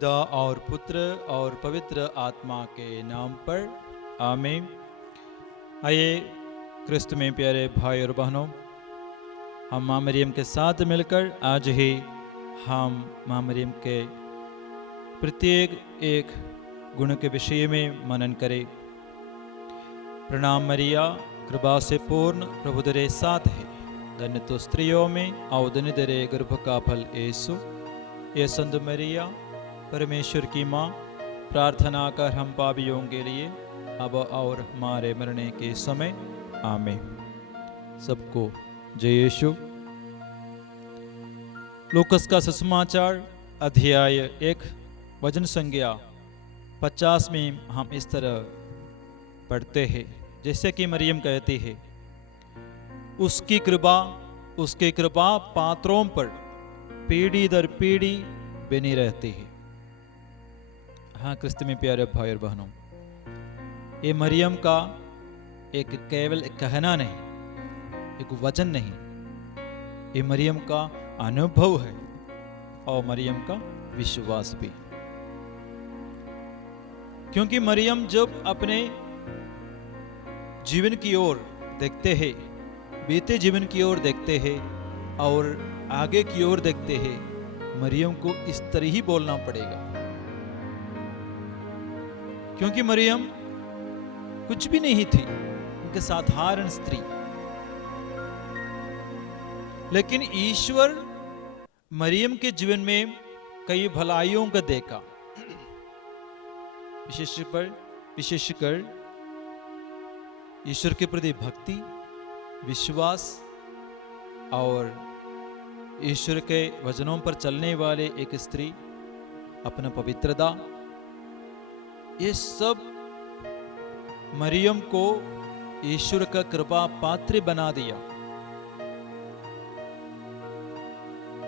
पिता और पुत्र और पवित्र आत्मा के नाम पर आमीन। आइए क्रिस्त में प्यारे भाई और बहनों, हम माँ मरियम के साथ मिलकर आज ही हम माँ मरियम के प्रत्येक एक गुण के विषय में मनन करें। प्रणाम मरिया, कृपा से पूर्ण, प्रभु तेरे साथ है। धन्य तो स्त्रियों में और धन्य तेरे गर्भ का फल यीशु। ये संत मरिया परमेश्वर की माँ, प्रार्थना कर हम पापियों के लिए अब और हमारे मरने के समय आमीन। सबको जय यीशु। लूकस का सुसमाचार अध्याय 1 वचन संज्ञा 50 में हम इस तरह पढ़ते हैं, जैसे कि मरियम कहती है, उसकी कृपा पात्रों पर पीढ़ी दर पीढ़ी बनी रहती है। हाँ क्रिस्त में प्यारे भाई और बहनों, ये मरियम का एक केवल कहना नहीं, एक वचन नहीं, ये मरियम का अनुभव है और मरियम का विश्वास भी। क्योंकि मरियम जब अपने जीवन की ओर देखते हैं, बीते जीवन की ओर देखते हैं और आगे की ओर देखते हैं, मरियम को इस तरह ही बोलना पड़ेगा। क्योंकि मरियम कुछ भी नहीं थी, उनके साधारण स्त्री, लेकिन ईश्वर मरियम के जीवन में कई भलाइयों को देखा। विशेषकर ईश्वर के प्रति भक्ति, विश्वास और ईश्वर के वचनों पर चलने वाले एक स्त्री, अपना पवित्रता, ये सब मरियम को ईश्वर का कृपा पात्र बना दिया।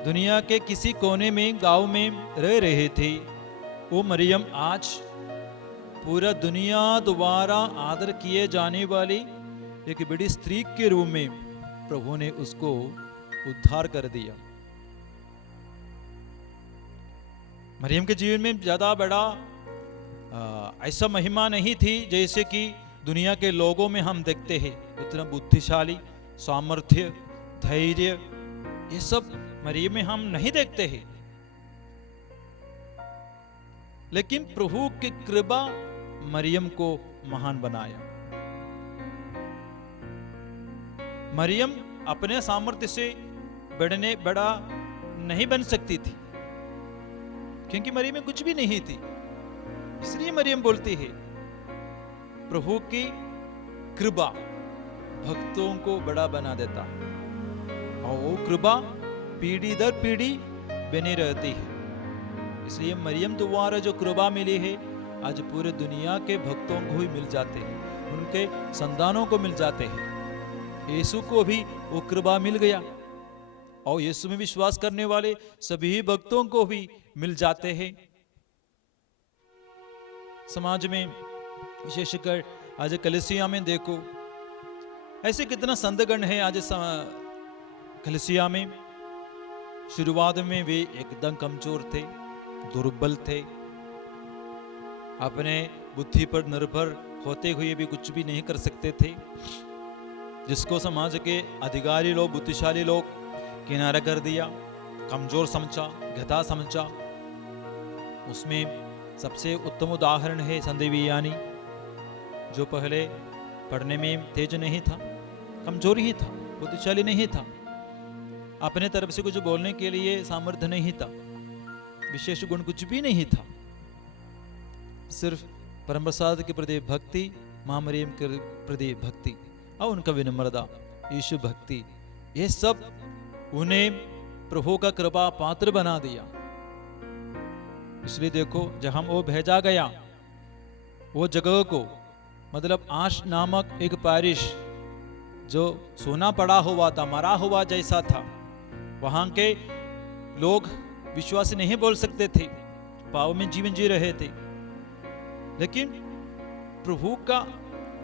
दुनिया के किसी कोने में, गांव में रह रहे थे वो मरियम, आज पूरा दुनिया द्वारा आदर किए जाने वाली एक बड़ी स्त्री के रूप में प्रभु ने उसको उद्धार कर दिया। मरियम के जीवन में ज्यादा बड़ा ऐसा महिमा नहीं थी जैसे कि दुनिया के लोगों में हम देखते हैं। उतना बुद्धिशाली, सामर्थ्य, धैर्य, ये सब मरियम में हम नहीं देखते हैं। लेकिन प्रभु की कृपा मरियम को महान बनाया। मरियम अपने सामर्थ्य से बड़ा नहीं बन सकती थी, क्योंकि मरियम में कुछ भी नहीं थी। इसलिए मरियम बोलती है, प्रभु की कृपा भक्तों को बड़ा बना देता है और वो कृपा पीढ़ी दर पीढ़ी बनी रहती है। इसलिए मरियम द्वारा जो कृपा मिली है, आज पूरे दुनिया के भक्तों को ही मिल जाते हैं, उनके संतानों को मिल जाते हैं। यीशु को भी वो कृपा मिल गया और यीशु में विश्वास करने वाले सभी भक्तों को भी मिल जाते हैं। समाज में, विशेषकर आज कलीसिया में देखो, ऐसे कितना संतगण है आज कलीसिया में। शुरुआत में वे एकदम कमजोर थे, दुर्बल थे, अपने बुद्धि पर निर्भर होते हुए भी कुछ भी नहीं कर सकते थे, जिसको समाज के अधिकारी लोग, बुद्धिशाली लोग किनारा कर दिया, कमजोर समझा, गधा समझा। उसमें सबसे उत्तम उदाहरण है संत वियानी, जो पहले पढ़ने में तेज नहीं था, कमजोर ही था, बुद्धिशाली नहीं था, अपने तरफ से कुछ बोलने के लिए सामर्थ्य नहीं था, विशेष गुण कुछ भी नहीं था। सिर्फ परम प्रसाद के प्रति भक्ति, माँ मरियम के प्रति भक्ति और उनका विनम्रता, यीशु भक्ति, ये सब उन्हें प्रभु का कृपा पात्र बना दिया। इसलिए देखो, जहां वो भेजा गया, वो जगह को, मतलब आश नामक एक पैरिश जो सोना पड़ा हुआ था, मरा हुआ जैसा था, वहां के लोग विश्वास नहीं बोल सकते थे, पाप में जीवन जी रहे थे। लेकिन प्रभु का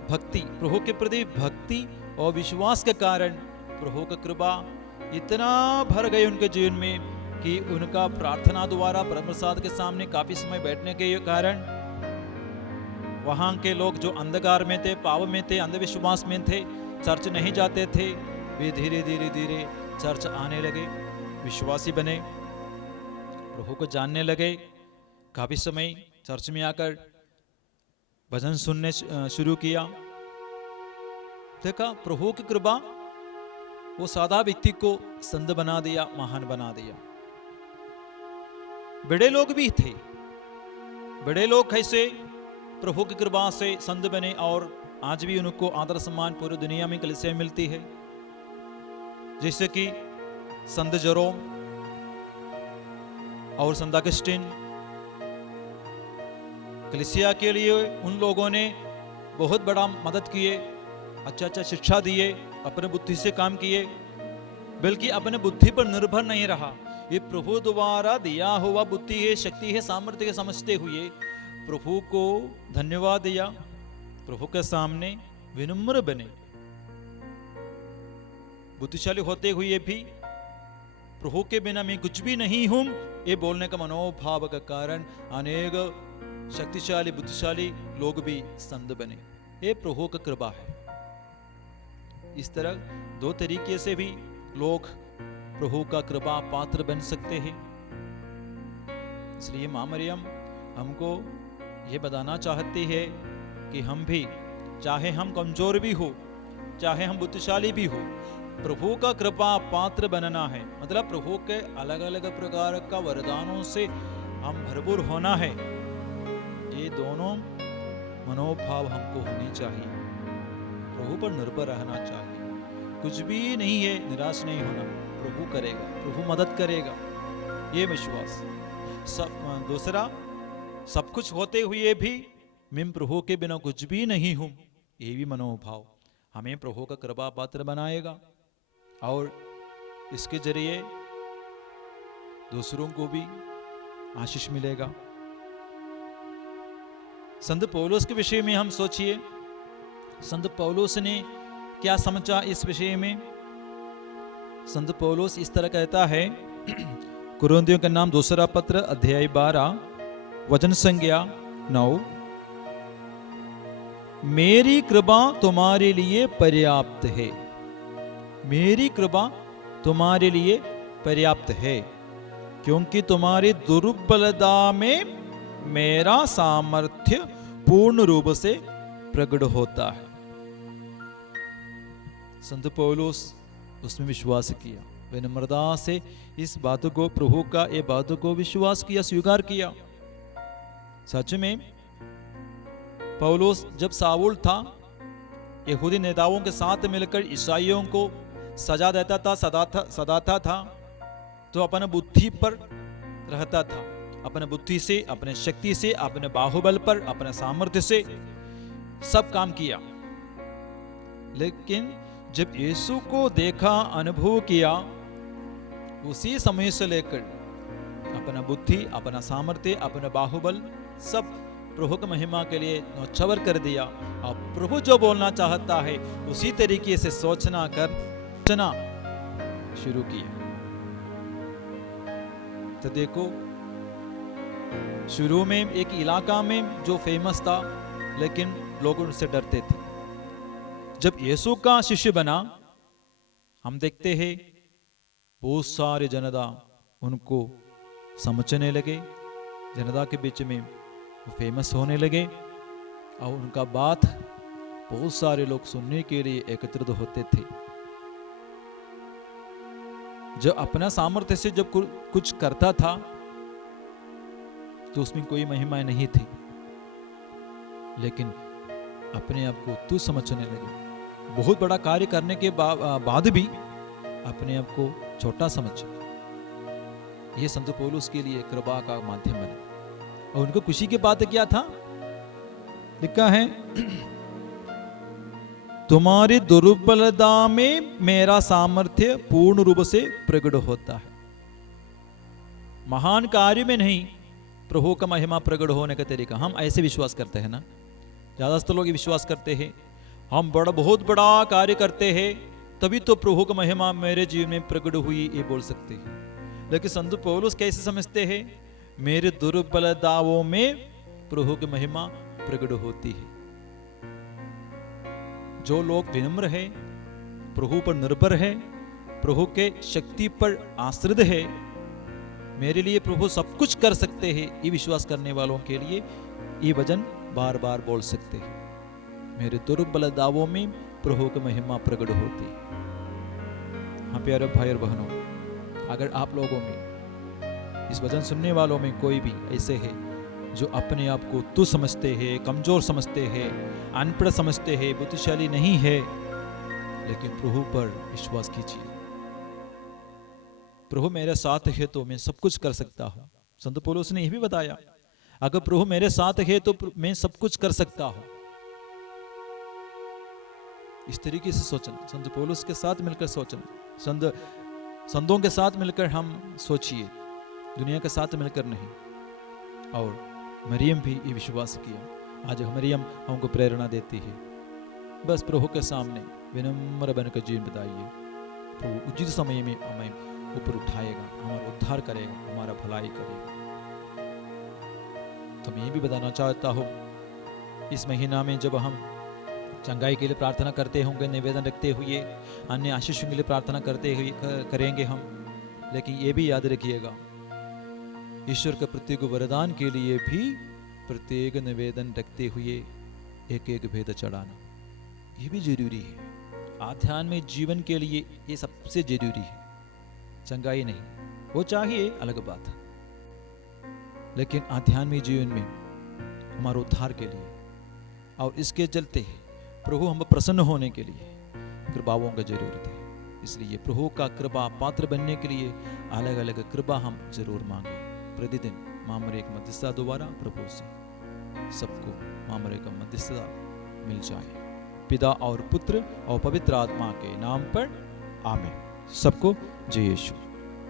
भक्ति, प्रभु के प्रति भक्ति और विश्वास के कारण प्रभु का कृपा इतना भर गए उनके जीवन में, कि उनका प्रार्थना द्वारा परम प्रसाद के सामने काफी समय बैठने के कारण वहां के लोग जो अंधकार में थे, पाप में थे, अंधविश्वास में थे, चर्च नहीं जाते थे, वे धीरे धीरे धीरे चर्च आने लगे, विश्वासी बने, प्रभु को जानने लगे। काफी समय चर्च में आकर भजन सुनने शुरू किया। देखा प्रभु की कृपा वो सादा व्यक्ति को संत बना दिया, महान बना दिया। बड़े लोग भी थे, बड़े लोग कैसे प्रभु की कृपा से संत बने और आज भी उनको आदर सम्मान पूरी दुनिया में कलीसिया में मिलती है। जैसे कि संत जेरोम और संत अगस्टिन, कलीसिया के लिए उन लोगों ने बहुत बड़ा मदद किए, अच्छा शिक्षा दिए, अपने बुद्धि से काम किए, बल्कि अपने बुद्धि पर निर्भर नहीं रहा। ये प्रभु द्वारा दिया हुआ बुद्धि है, शक्ति है, सामर्थ्य है समझते हुए प्रभु को धन्यवाद दिया, प्रभु के सामने विनम्र बने। बुद्धिशाली होते हुए भी प्रभु के बिना मैं कुछ भी नहीं हूं, ये बोलने का मनोभाव का कारण अनेक शक्तिशाली बुद्धिशाली लोग भी संत बने। ये प्रभु का कृपा है। इस तरह दो तरीके से भी लोग प्रभु का कृपा पात्र बन सकते हैं। इसलिए मां मरियम हमको ये बताना चाहती है कि हम भी, चाहे हम कमजोर भी हो, चाहे हम बुद्धिशाली भी हो, प्रभु का कृपा पात्र बनना है। मतलब प्रभु के अलग अलग प्रकार का वरदानों से हम भरपूर होना है। ये दोनों मनोभाव हमको होनी चाहिए। प्रभु पर निर्भर रहना चाहिए। कुछ भी नहीं है, निराश नहीं होना, प्रभु करेगा, प्रभु मदद करेगा, ये विश्वास। दूसरा, सब कुछ होते हुए भी मैं प्रभु के बिना कुछ भी नहीं हूं, ये भी मनोभाव हमें प्रभु का कृपा पात्र बनाएगा और इसके जरिए दूसरों को भी आशीष मिलेगा। संत पौलुस के विषय में हम सोचिए, संत पौलुस ने क्या समझा इस विषय में। संत पौलुस इस तरह कहता है, कुरिन्थियों का नाम दूसरा पत्र अध्याय 12 वचन संज्ञा 9, मेरी कृपा तुम्हारे लिए पर्याप्त है, मेरी कृपा तुम्हारे लिए पर्याप्त है, क्योंकि तुम्हारी दुर्बलता में मेरा सामर्थ्य पूर्ण रूप से प्रकट होता है। संत पौलुस उसमें विश्वास किया, विनम्रता से इस बात को, प्रभु का ये बात को विश्वास किया, स्वीकार किया। सच में पौलुस जब साउल था, यहूदी नेताओं के साथ मिलकर ईसाइयों को सजा देता था, सदाता था, तो अपने बुद्धि पर रहता था, अपने बुद्धि से, अपने शक्ति से, अपने बाहुबल पर, अपने सामर्थ्य से सब काम किया। लेकिन जब यीशु को देखा, अनुभव किया, उसी समय से लेकर अपना बुद्धि, अपना सामर्थ्य, अपना बाहुबल सब प्रभु की महिमा के लिए न्यौछावर कर दिया। और प्रभु जो बोलना चाहता है उसी तरीके से सोचना शुरू किया। तो देखो, शुरू में एक इलाका में जो फेमस था, लेकिन लोग उनसे डरते थे। जब यीशु का शिष्य बना, हम देखते हैं बहुत सारे जनता उनको समझने लगे, जनता के बीच में वो फेमस होने लगे और उनका बात बहुत सारे लोग सुनने के लिए एकत्रित होते थे। जब अपना सामर्थ्य से जब कुछ करता था तो उसमें कोई महिमा नहीं थी, लेकिन अपने आप को तुच्छ समझने लगे। बहुत बड़ा कार्य करने के बाद भी अपने आप को छोटा समझा। यह संत पौलुस के लिए कृपा का माध्यम बना। और उनको खुशी की बात क्या था? लिखा है, तुम्हारी दुर्बलता में मेरा सामर्थ्य पूर्ण रूप से प्रकट होता है। महान कार्य में नहीं, प्रभु का महिमा प्रकट होने का तरीका। हम ऐसे विश्वास करते हैं ना, ज्यादातर लोग विश्वास करते हैं हम बहुत बड़ा कार्य करते हैं तभी तो प्रभु का महिमा मेरे जीवन में प्रकट हुई, ये बोल सकते हैं। लेकिन संत पौलुस कैसे समझते हैं? मेरे दुर्बलताओं में प्रभु की महिमा प्रकट होती है। जो लोग विनम्र है, प्रभु पर निर्भर है, प्रभु के शक्ति पर आश्रित है, मेरे लिए प्रभु सब कुछ कर सकते हैं, ये विश्वास करने वालों के लिए ये वचन बार बार बोल सकते हैं। मेरे दुर्बलताओं में प्रभु की महिमा प्रकट होती है। हाँ प्यारे भाई और बहनों, अगर आप लोगों में, इस वचन सुनने वालों में कोई भी ऐसे है जो अपने आप को तुच्छ समझते हैं, कमजोर समझते हैं, अनपढ़ समझते हैं, बुद्धिशाली नहीं है, लेकिन प्रभु पर विश्वास कीजिए। प्रभु मेरे साथ है तो मैं सब कुछ कर सकता हूं। संत पौलुस ने यह भी बताया, अगर प्रभु मेरे साथ है तो मैं सब कुछ कर सकता हूं। इस तरीके से सोचना, संत पौलुस के साथ मिलकर सोचना, संतों के साथ मिलकर हम सोचिए, दुनिया के साथ मिलकर नहीं। और मरियम भी ये विश्वास किया। आज मरियम हमको प्रेरणा देती है, बस प्रभु के सामने विनम्र बनकर जीवन बताइए। प्रभु उचित समय में हमें ऊपर उठाएगा, हमारा उद्धार करेगा, हमारा भलाई करेगा। तो मैं ये भी बताना चाहता हूँ, इस महीना में जब हम चंगाई के लिए प्रार्थना करते होंगे, निवेदन रखते हुए, अन्य आशीषों के लिए प्रार्थना करते हुए करेंगे हम, लेकिन ये भी याद रखिएगा, ईश्वर के प्रत्येक वरदान के लिए भी प्रत्येक निवेदन रखते हुए एक एक भेद चढ़ाना, ये भी जरूरी है। आध्यात्मिक जीवन के लिए ये सबसे जरूरी है। चंगाई नहीं, वो चाहिए अलग बात है, लेकिन आध्यात्मिक जीवन में हमारे उद्धार के लिए और इसके चलते प्रभु हम प्रसन्न होने के लिए कृपाओं की जरूरत है। इसलिए प्रभु का कृपा पात्र बनने के लिए अलग अलग कृपा हम जरूर मांगे। प्रतिदिन मामरे का मध्यस्थता द्वारा प्रभु से सबको मामरे का मध्यस्थता मिल जाए। पिता और पुत्र और पवित्र आत्मा के नाम पर आमीन। सबको जय यीशु।